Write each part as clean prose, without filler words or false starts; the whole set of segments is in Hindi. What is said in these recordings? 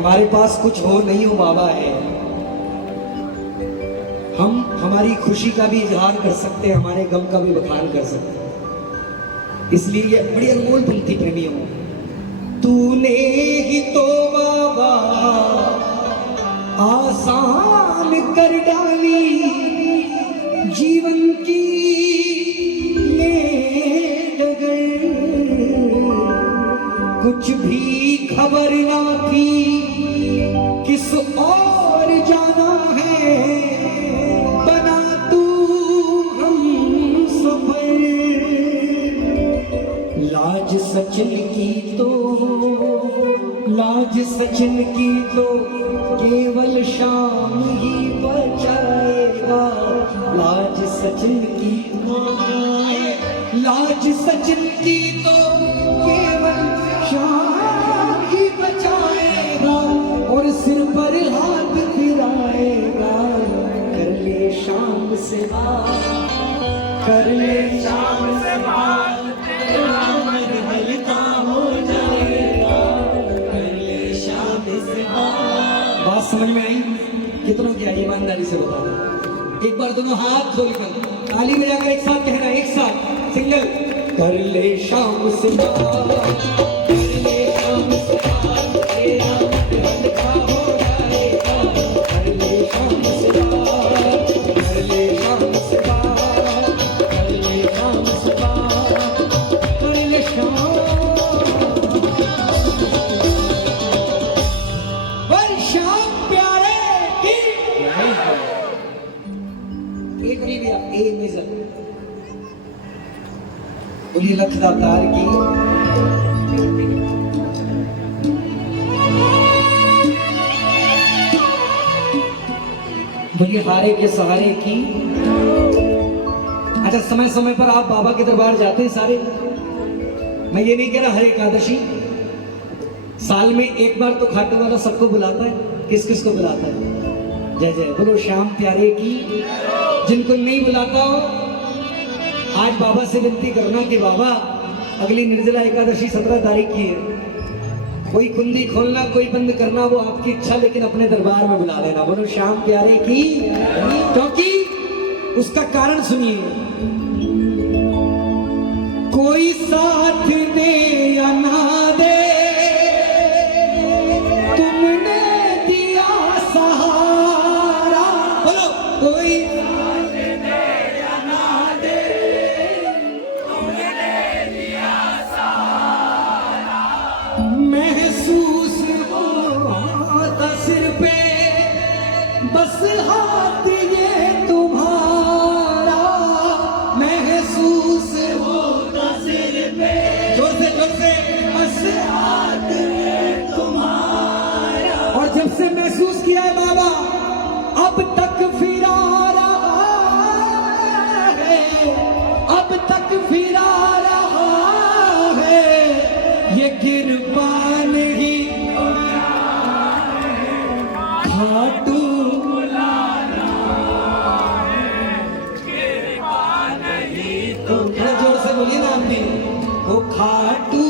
हमारे पास कुछ हो नहीं हो बाबा है, हम हमारी खुशी का भी इजहार कर सकते हैं, हमारे गम का भी बखान कर सकते हैं। इसलिए ये बड़ी अनमोल पंक्ति प्रेमियों, तूने ही तो बाबा आसान कर डाली जीवन की ये डगर, कुछ भी खबर ना थी किस और जाना है, बना तू हम सफर। लाज सचिन की तो, लाज सचिन की तो केवल शाम ही बचाएगा। लाज सचिन की तो, लाज सचिन की तो केवल शाम ही बचाएगा, और सिर पर हाथ फिराएगा। कर ले शाम से बात, कर ले शाम से बात, तेरा मन हल्का हो जाएगा। कर ले शाम से बात। बात समझ में आई? कितनों की आई ईमानदारी से बता दो। एक बार दोनों हाथ खोलकर ताली बजाकर एक साथ कहना, एक साथ सिंगल। कर ले शाम से बात, कर ले शाम से बात, तेरा मन हल्का हो जाएगा। कर ले शाम से बात, कर ले शाम से बात, कर ले शाम से बात, कर ले शाम। पर शाम प्यारे की एक भैया ए मेजर बोलिए लखदातार की। बोलिए हारे के सहारे की। अच्छा, समय समय पर आप बाबा के दरबार जाते हैं सारे? मैं ये नहीं कह रहा हर एकादशी, साल में एक बार तो खाटू वाला सबको बुलाता है। किस किस को बुलाता है? जय जय बोलो श्याम प्यारे की। जिनको नहीं बुलाता हो, आज बाबा से विनती करना कि बाबा अगली निर्जला एकादशी 17 तारीख की है, कोई कुंडी खोलना कोई बंद करना वो आपकी इच्छा, लेकिन अपने दरबार में बुला लेना। बोलो श्याम प्यारे की। क्योंकि उसका कारण सुनिए, कोई साथ दे या ना दे, तुमने दिया सहारा। बोलो कोई साथ दे या ना दे, तुमने दिया सहारा। महसूस होता सिर पे बस हाथ ये तुम्हारा, महसूस होता सिर पे जोर से बस हाथ ये तुम्हारा। और जब से महसूस किया है बाबा, अब तक फिरा रहा है, अब तक फिरा रहा है, ये कृपा नहीं खाटू जोर से बोलिए ना आप भी, वो खाटू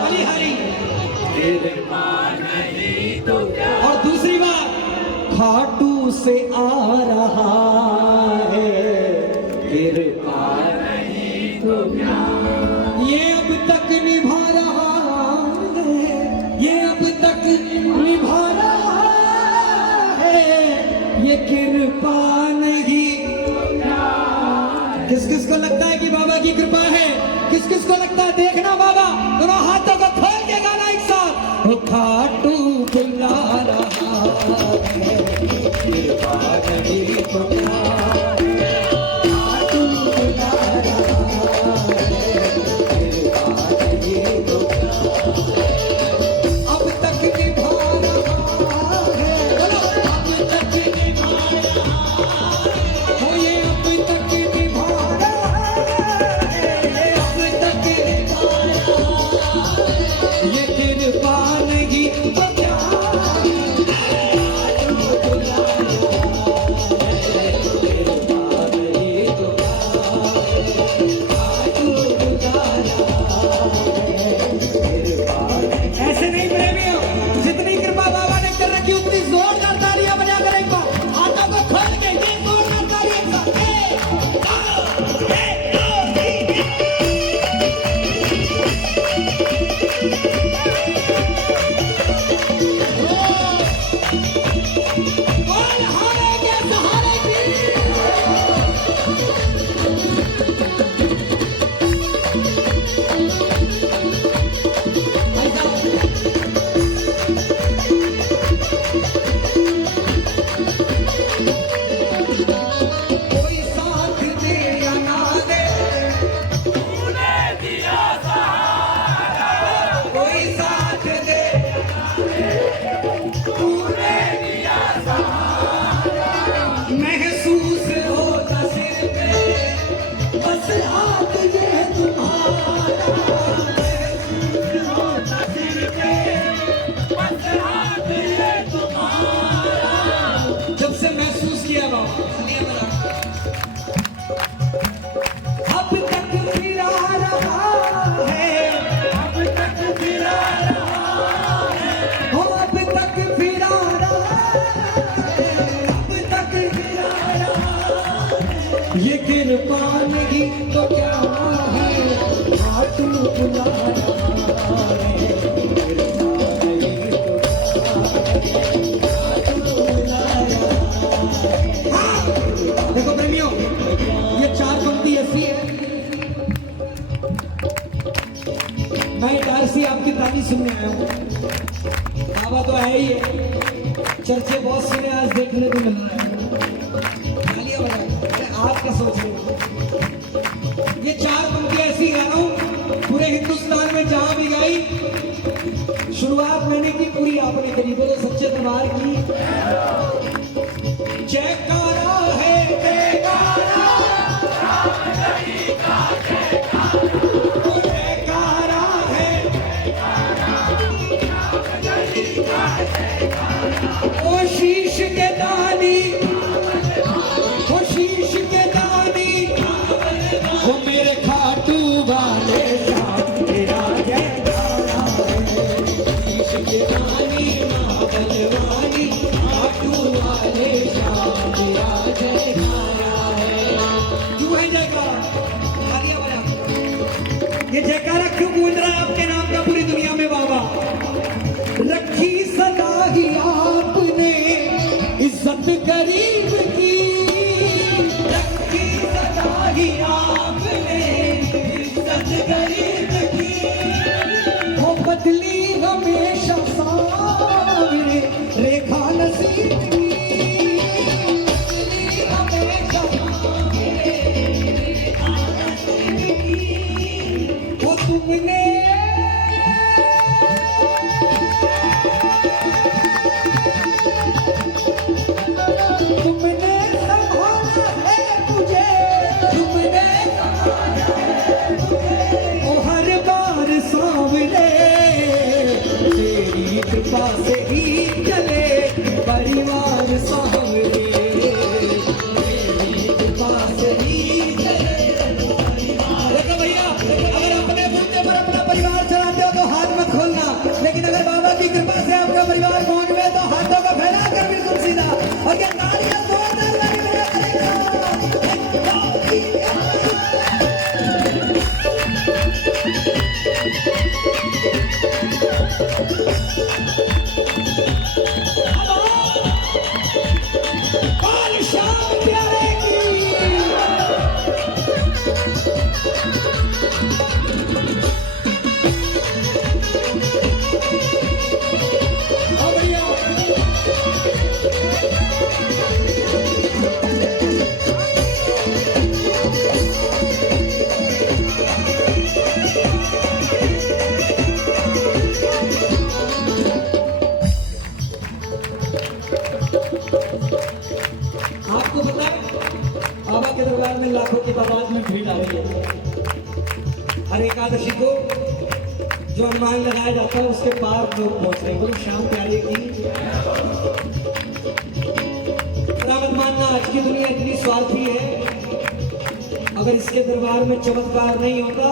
बलिहारी। और दूसरी बात, खाटू से आ रहा है कृपा नहीं तो क्या, ये अब तक निभा रहा है, ये अब तक निभा रहा है, ये कृपा नहीं। किस किस को लगता है कि बाबा की कृपा है? किस किस को लगता है? देखना बाबा, दोनों हाथों को खोल के गाना एक साथ। वो खाटू बुला रहा है कृपा नहीं तो क्या, खाटू बुला रहा है कृपा नहीं तो क्या, अब तक निभा रहा है। बोलो अब तक निभा रहा है, वो ये अब तक निभा रहा है, अब तक निभा रहा है, ये कृपा नहीं तो क्या। महसूस होता सिर पे बस हाथ ये तुम्हारा, महसूस होता सिर पे बस हाथ ये तुम्हारा। जब से महसूस किया बाबा अब तक फिरा रहा है, अब तक फिरा रहा है, हो अब तक फिरा रहा है, अब तक फिरा रहा है। ये कृपा नहीं तो क्या है, हाथ बुला रहा है, कृपा नहीं तो देखो प्रेमियों, ये चार पंक्ति ऐसी है। मैं डारसी आपकी ताली सुनने आया हूँ। बाबा तो आया ही है, चर्चे बहुत सुने आज देखने को मिल रहा है। तालियां बजाएं, अरे आप क्या सोच रहे हो? ये चार पंक्ति ऐसी गा रहा हूँ, पूरे हिंदुस्तान में जहां भी गाई, शुरुआत मैंने की, पूरी आपने करी। बोलो सच्चे दरबार की जयकारा है, जयकारा जयकारा है, ओ शीश के दानी, ओ शीश के दानी, ओ मेरे खाटू वाले श्याम तेरा जयकारा है। शीश के दानी बलवानी खाटू वाले श्याम तेरा जयकारा है। क्यों है जयकारा? तालियां बजा। ये जयकारा क्यों गूंज रहा है आपके नाम का पूरी दुनिया में बाबा? रखी सदा ही आपने इज्जत गरीब की, रखी सदा ही आपने इज्जत गरीब की, वो बदली हमेशा सामने रेखा नसीब की, बदली हमेशा सामने रेखा नसीब की। वो तुमने तुमने संभाला है मुझे, तुमने संभाला है मुझे, ओ हर बार सामने तेरी कृपा से ही चले परिवार सामने, तेरी कृपा से ही चले परिवार। देखो भैया, अगर अपने मुद्दे पर अपना परिवार चलाते हो तो हाथ मत खोलना, लेकिन अगर बाबा की कृपा से आपका परिवार पहुंच गए तो हाथों को फैला कर बिल्कुल सीधा, और ये तालियां जोरदार लगी बजा करेगा। बाल श्याम प्यारे की हाँ भैया। आपको पता है बाबा के दरबार में लाखों की तादाद में भीड़ आ रही है। हर एकादशी को जो अनुमान लगाया जाता है उसके पार लोग पहुंच रहे हैं। बोलो श्याम प्यारे की। मत मानना आज की दुनिया इतनी स्वार्थी है, अगर इसके दरबार में चमत्कार नहीं होता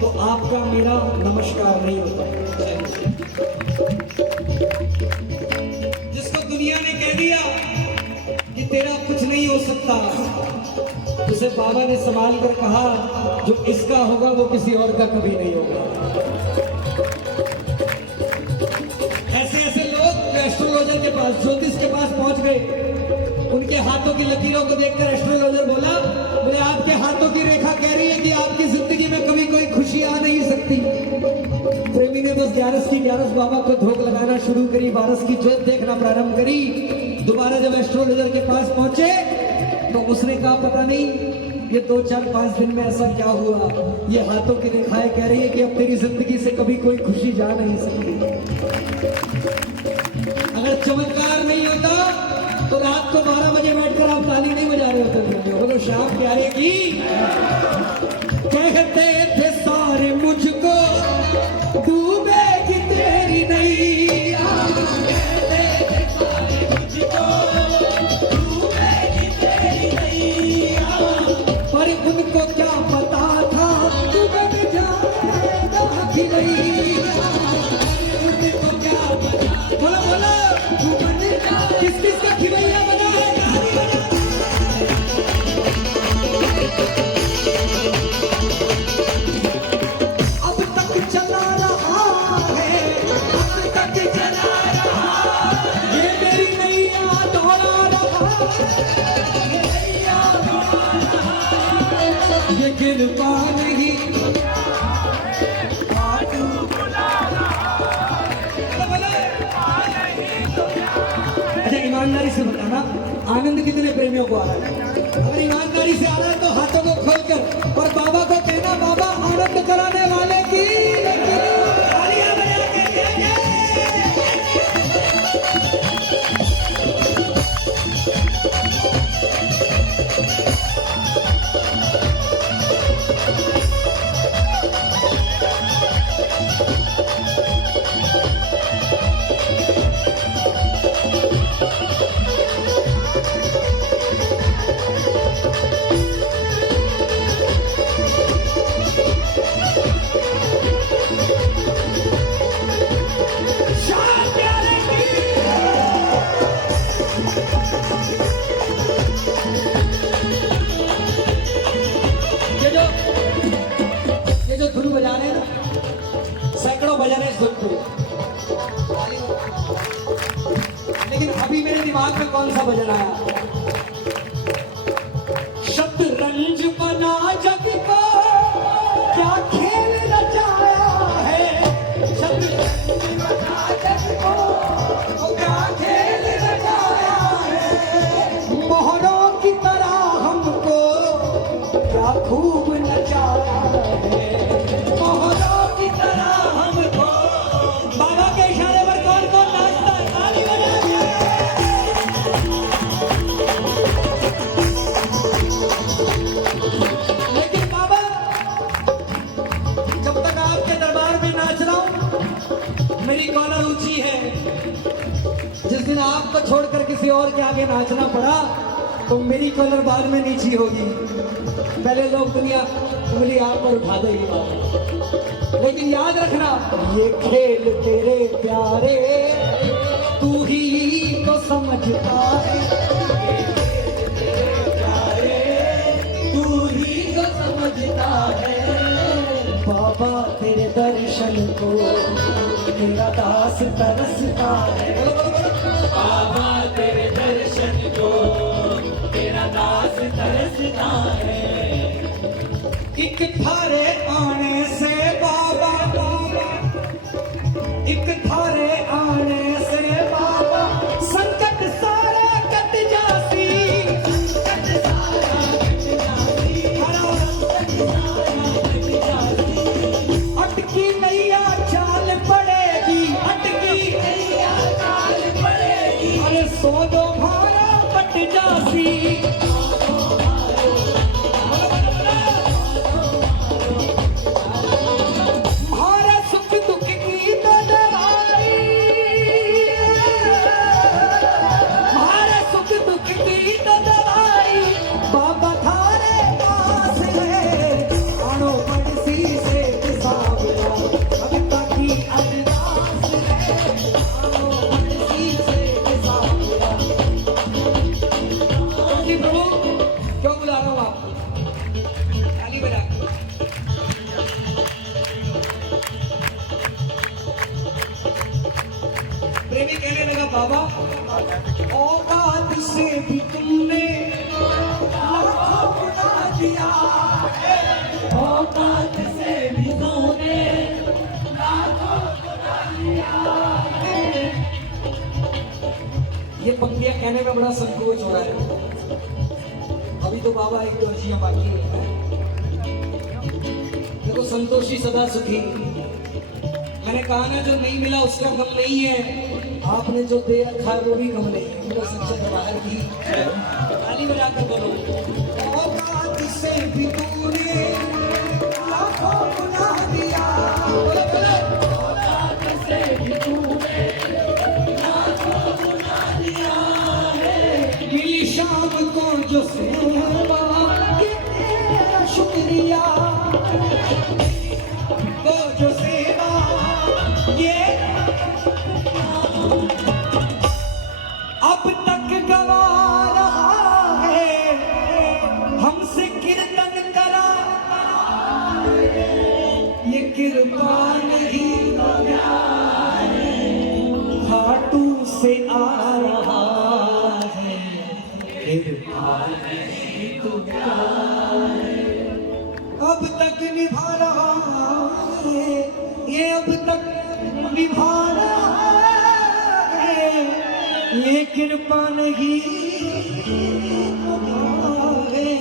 तो आपका मेरा नमस्कार नहीं होता। जिसको दुनिया ने कह दिया कि तेरा कुछ नहीं हो सकता, उसे बाबा ने संभाल कर कहा जो इसका होगा वो किसी और का कभी नहीं होगा। ऐसे ऐसे लोग एस्ट्रोलॉजर के पास, ज्योतिष के पास पहुंच गए, उनके हाथों की लकीरों को देखकर एस्ट्रोलॉजर बोला, बोले आपके हाथों की रेखा कह रही है कि आपकी जिंदगी में कभी कोई खुशी आ नहीं सकती। प्रेमी ने बस 11 की 11 बाबा को धोख लगाना शुरू करी, 12 की जोत देखना प्रारंभ करी। दोबारा जब एस्ट्रोलॉजर के पास पहुंचे तो उसने कहा पता नहीं ये 2, 4, 5 दिन में ऐसा क्या हुआ, ये हाथों की रेखाएं कह रही है कि अब तेरी जिंदगी से कभी कोई खुशी जा नहीं सकती। अगर चमत्कार नहीं होता तो रात को 12 बजे बैठकर आप ताली नहीं बजा रहे होते, बोलो श्याम प्यारे की। कहते थे सारे मुझको डूबेगी तेरी नैया, कहते थे सारे मुझको डूबेगी तेरी नैया, पर उनको क्या पता था तू बन जाएगा खिलैया, उनको क्या पता। बोलो बोलो तू बन जा, किस किस का खिलैया बनाएगा। अब तक चला रहा है, अब तक चला रहा, ये मेरी नैया दौड़ा रहा, ये नैया दौड़ा रहा, ये कृपा नहीं अच्छा ईमानदारी से बताना आनंद कितने प्रेमियों को आ रहा है। अगर ईमानदारी से आ रहा है तो हाथों को खोलकर और बाबा को कहना बाबा आनंद कराने वाले की तालियां बजा के जय जय। ये जो धुन बजा रहे हैं ना, सैकड़ों बजा रहे हैं धुन को, लेकिन अभी मेरे दिमाग में कौन सा भजन आया। शतरंज बना जग को क्या खेल रचाया है, शतरंज बना जग को क्या खेल रचाया है, मोहरों की तरह हमको क्या खूब नचाया है, मोहरों की तरह हमको। बाबा के इशारे पर कौन कौन नाचता है, ताली बजा के। लेकिन बाबा जब तक आपके दरबार में नाच रहा हूं मेरी कॉलर ऊंची है, जिस दिन आपको छोड़कर किसी और के आगे नाचना पड़ा तो मेरी कॉलर बाद में नीची होगी। पहले लोग दुनिया उंगली आप पर उठा देगी बाबा, लेकिन याद रखना ये खेल तेरे प्यारे तू ही तो समझता है, तू ही तो समझता है। बाबा तेरे दर्शन को तेरा दास तरसता है, बाबा तेरे दर्शन को तेरा दास तरसता है। एक थारे आने से बाबा, एक थारे आने से बाबा संकट सारा कट जासी, संकट सारा कट जासी, हरा संकट सारा कट जासी। अटकी नैया चाल पड़ेगी, अटकी नैया चाल पड़ेगी, अरे सो दो भारा पट जासी। प्रेमी कहने लगा बाबा औकात से भी तुमने लाखों गुना दिया, औकात से भी तुमने लाखों गुना दिया। ये पंक्तियां कहने में बड़ा संकोच हो रहा है, अभी तो बाबा एक दो अर्जियां बाकी है। देखो संतोषी सदा सुखी, मैंने कहा ना जो नहीं मिला उसका गम नहीं है, आपने जो दे रखा है वो भी कम नहीं है। बोलो सच्चे दरबार की ताली बजाकर बोलो। औकात से भी तूने लाखों गुना दिया। बोलो बोलो। औकात से भी तूने लाखों गुना दिया है। मिली शाम को जो सेवा ये तेरा शुक्रिया। वो जो सेवा ये अब तक गवा रहा है हमसे कीर्तन करा। ये कृपा नहीं खाटू से आ रहा है। कृपा नहीं तो क्या है। अब तक निभा रहा है ये अब तक निभा रहा है। ये कृपा नहीं है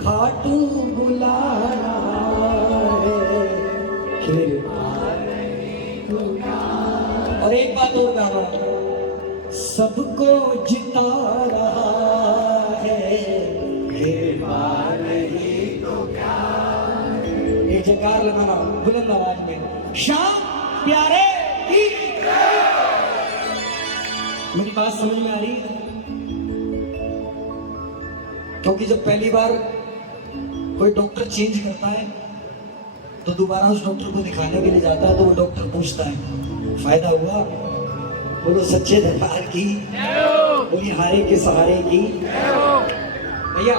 खाटू बुला रहा है। कृपा और एक बात और गाना सबको जिता रहा है। कृपा नहीं तो क्या है। एक जयकार लगाना बुलंद आवाज में। शाम प्यारे की मेरी बात समझ में आ रही है? क्योंकि जब पहली बार कोई डॉक्टर चेंज करता है तो दोबारा उस डॉक्टर को दिखाने के लिए जाता है तो वो डॉक्टर पूछता है फायदा हुआ? बोलो सच्चे दरबार की, बोली हारे के सहारे की। भैया